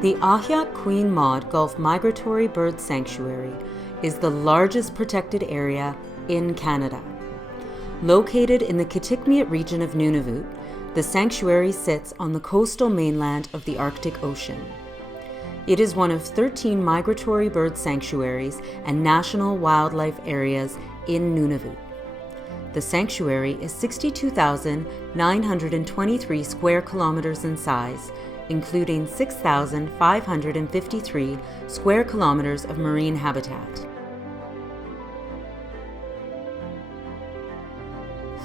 The Ahiak Queen Maud Gulf Migratory Bird Sanctuary is the largest protected area in Canada. Located in the Kitikmeot region of Nunavut, the sanctuary sits on the coastal mainland of the Arctic Ocean. It is one of 13 migratory bird sanctuaries and national wildlife areas in Nunavut. The sanctuary is 62,923 square kilometers in size, including 6,553 square kilometers of marine habitat.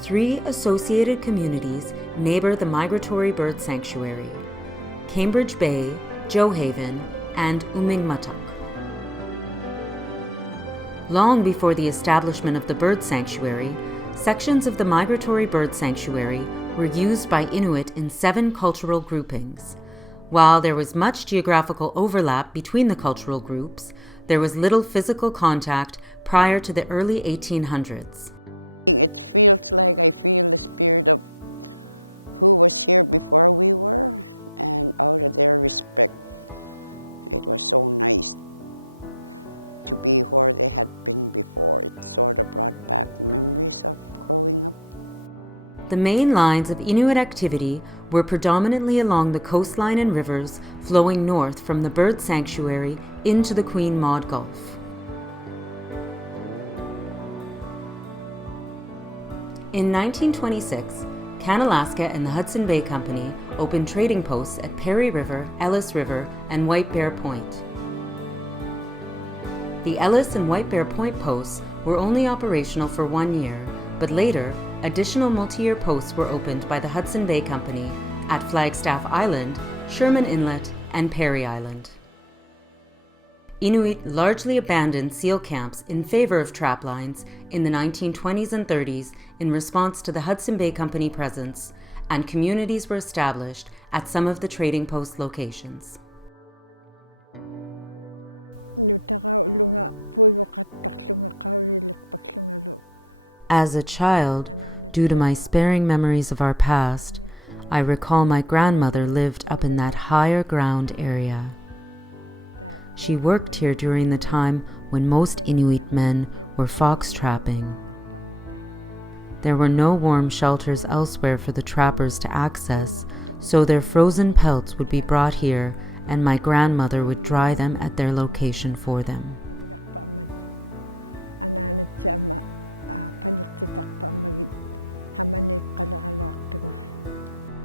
3 associated communities neighbor the migratory bird sanctuary: Cambridge Bay, Johaven, and Inuktitut. Long before the establishment of the bird sanctuary, sections of the migratory bird sanctuary were used by Inuit in 7 cultural groupings. While there was much geographical overlap between the cultural groups, there was little physical contact prior to the early 1800s. It feels like I feel the spirit of who was here before we were, and out of their respect, it was so nice to be where they had been before. It sort of brought back memories of growing up. The main lines of Inuit activity were predominantly along the coastline and rivers flowing north from the bird sanctuary into the Queen Maud Gulf. In 1926, Canalaska and the Hudson Bay Company opened trading posts at Perry River, Ellis River, and White Bear Point. The Ellis and White Bear Point posts were only operational for 1 year, but later, additional multi-year posts were opened by the Hudson Bay Company at Flagstaff Island, Sherman Inlet, and Perry Island. Inuit largely abandoned seal camps in favor of trap lines in the 1920s and 30s in response to the Hudson Bay Company presence, and communities were established at some of the trading post locations. As a child, due to my sparing memories of our past, I recall my grandmother lived up in that higher ground area. She worked here during the time when most Inuit men were fox trapping. There were no warm shelters elsewhere for the trappers to access, so their frozen pelts would be brought here, and my grandmother would dry them at their location for them.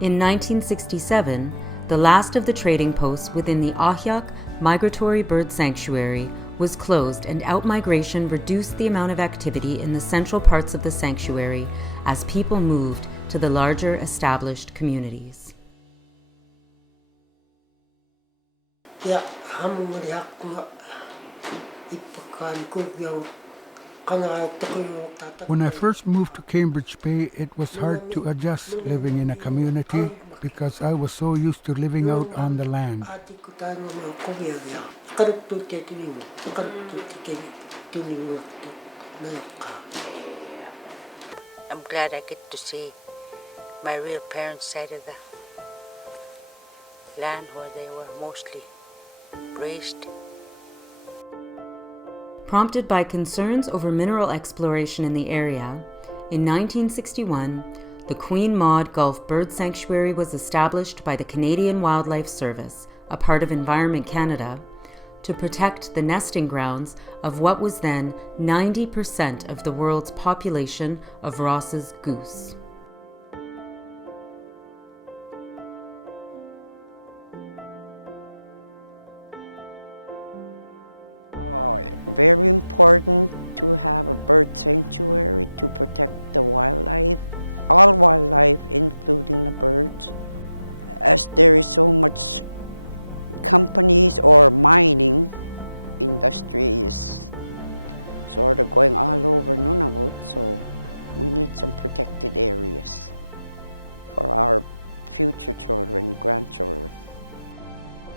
In 1967, the last of the trading posts within the Ahiak Migratory Bird Sanctuary was closed, and outmigration reduced the amount of activity in the central parts of the sanctuary as people moved to the larger established communities. When I first moved to Cambridge Bay, it was hard to adjust living in a community because I was so used to living out on the land. I'm glad I get to see my real parents' side of the land where they were mostly raised. Prompted by concerns over mineral exploration in the area, in 1961, the Queen Maud Gulf Bird Sanctuary was established by the Canadian Wildlife Service, a part of Environment Canada, to protect the nesting grounds of what was then 90% of the world's population of Ross's goose. Very important to have a bird sanctuary to protect the wildlife, all wildlife, including the birds, as there is so much companies or mining industry is sort of going all over Nunavut, so we need some protected areas for our future children, grandchildren.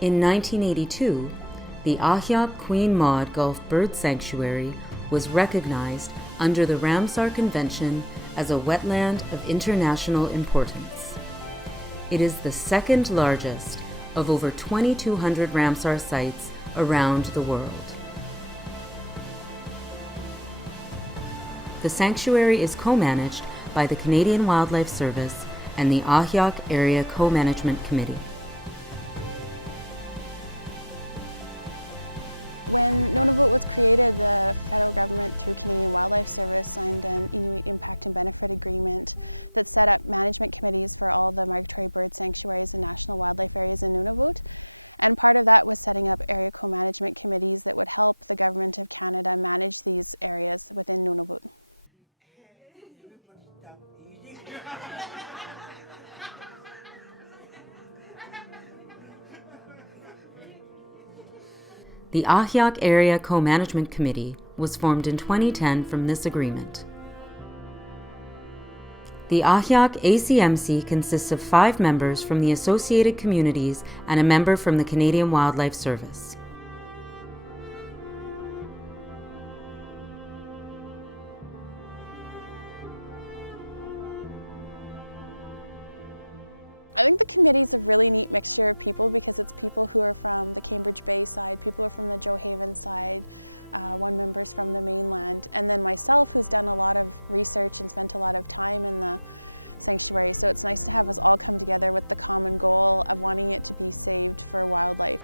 In 1982, the Ahiak Queen Maud Gulf Bird Sanctuary was recognized under the Ramsar Convention as a wetland of international importance. It is the second largest of over 2,200 Ramsar sites around the world. The sanctuary is co-managed by the Canadian Wildlife Service and the Ahiak Area Co-Management Committee. When Nunavut was created, the federal government through Canadian Wildlife Service signed an Inuit Impact and Benefit Agreement that set up management committees for all the migratory bird sanctuaries and national wildlife areas in Nunavut. And part of that was setting up area co-management committees that would help the Government of Canada manage these areas within Nunavut. The Ahiak Area Co-Management Committee was formed in 2010 from this agreement. The Ahiak ACMC consists of 5 members from the associated communities and a member from the Canadian Wildlife Service. I think the committee is a really neat mixture of people because it's people who are from the Cambridge Bay side, people who are from the Joe Haven side, one member's from the mainland, and then myself who's done a lot of research and spent a lot of time in the sanctuary. So it's nice to have us all come together with the common goal of wanting it to be saved for wildlife.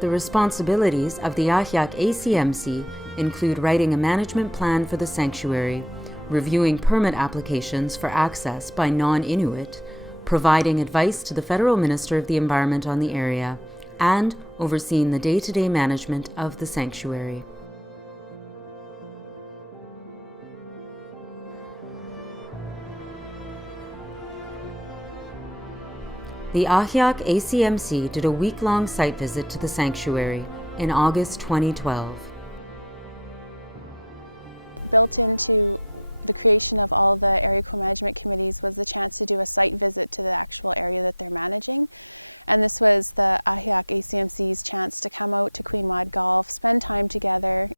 The responsibilities of the Ahiak ACMC include writing a management plan for the sanctuary, reviewing permit applications for access by non-Inuit, providing advice to the Federal Minister of the Environment on the area, and overseeing the day-to-day management of the sanctuary. The Ahiak ACMC did a week-long site visit to the sanctuary in August 2012. Built into the creation of all the area co-management committees was the chance to do a site visit to the actual area that they're managing. And this was the Ahiak ACMC's chance to come out to Queen Maud Gulf, spend time together.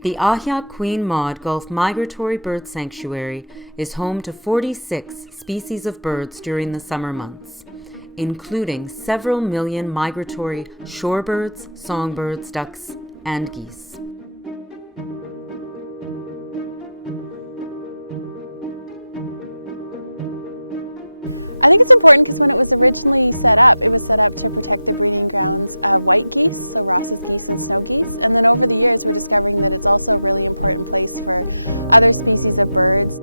The Ahiak Queen Maud Gulf Migratory Bird Sanctuary is home to 46 species of birds during the summer months, including several million migratory shorebirds, songbirds, ducks, and geese. I think it's important because when it was originally set up, it was set up to protect the breeding grounds of white geese, so Ross's geese and snow geese. And then over the years, we're discovering that it's also a really important place for other species of birds.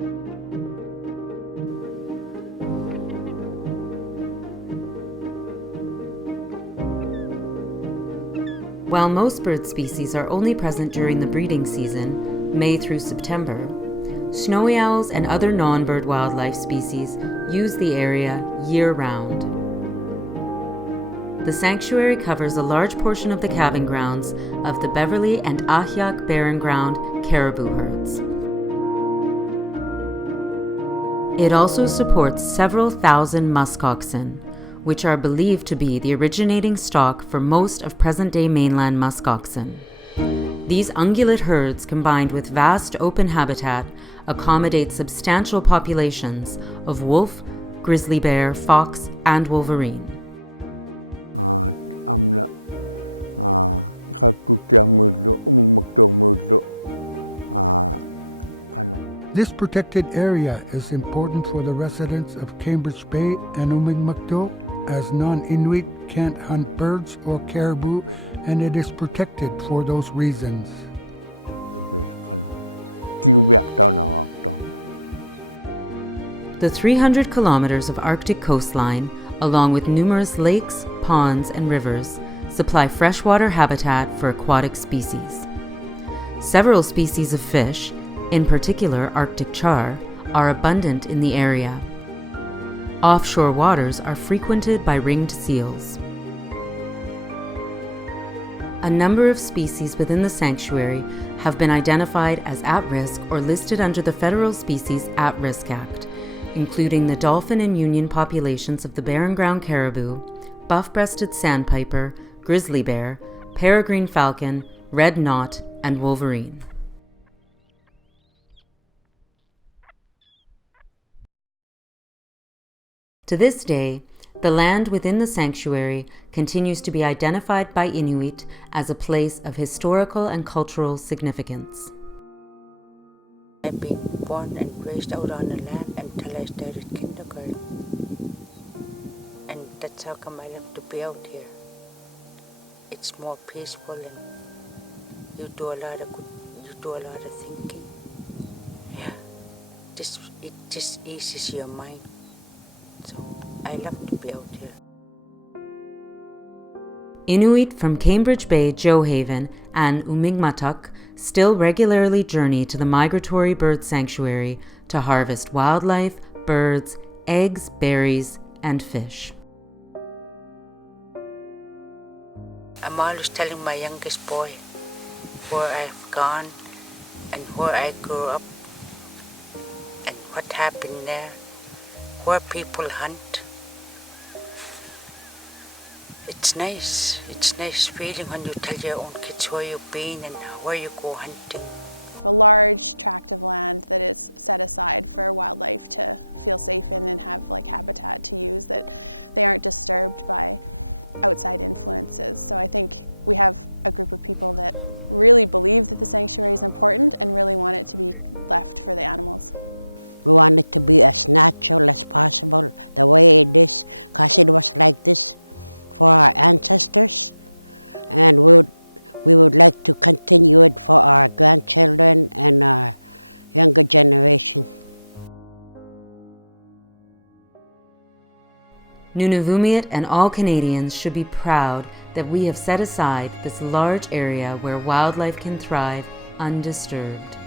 While most bird species are only present during the breeding season, May through September, snowy owls and other non-bird wildlife species use the area year-round. The sanctuary covers a large portion of the calving grounds of the Beverly and Ahiak Barren Ground caribou herds. It also supports several thousand muskoxen, which are believed to be the originating stock for most of present-day mainland muskoxen. These ungulate herds, combined with vast open habitat, accommodate substantial populations of wolf, grizzly bear, fox, and wolverine. This protected area is important for the residents of Cambridge Bay and Inuktitut, as non-Inuit can't hunt birds or caribou, and it is protected for those reasons. The 300 kilometers of Arctic coastline, along with numerous lakes, ponds, and rivers, supply freshwater habitat for aquatic species. Several species of fish, in particular Arctic char, are abundant in the area. Offshore waters are frequented by ringed seals. A number of species within the sanctuary have been identified as at-risk or listed under the Federal Species At-Risk Act, including the dolphin and union populations of the barren ground caribou, buff-breasted sandpiper, grizzly bear, peregrine falcon, red knot, and wolverine. To this day, the land within the sanctuary continues to be identified by Inuit as a place of historical and cultural significance. I've been born and raised out on the land until I started kindergarten. And that's how come I love to be out here. It's more peaceful and you do a lot of thinking. Yeah, it just eases your mind. So I love to be out here. Inuit from Cambridge Bay, Joehaven, and Inuinnaqtun still regularly journey to the Migratory Bird Sanctuary to harvest wildlife, birds, eggs, berries, and fish. I'm always telling my youngest boy where I've gone and where I grew up and what happened there, where people hunt. It's nice feeling when you tell your own kids where you've been and where you go hunting. A large tract of land that is set aside for wildlife to feel safe in and have like habitat to use, that they aren't disturbed by outside influences. So I think we have a group of people that really believe that the sanctuary is important and really want it to be left for the animals. We want it to be as natural as possible, the way it is, because it was like this for our ancestors, and we would like to continue it for our grandchildren and our younger generation. Nunavut and all Canadians should be proud that we have set aside this large area where wildlife can thrive undisturbed.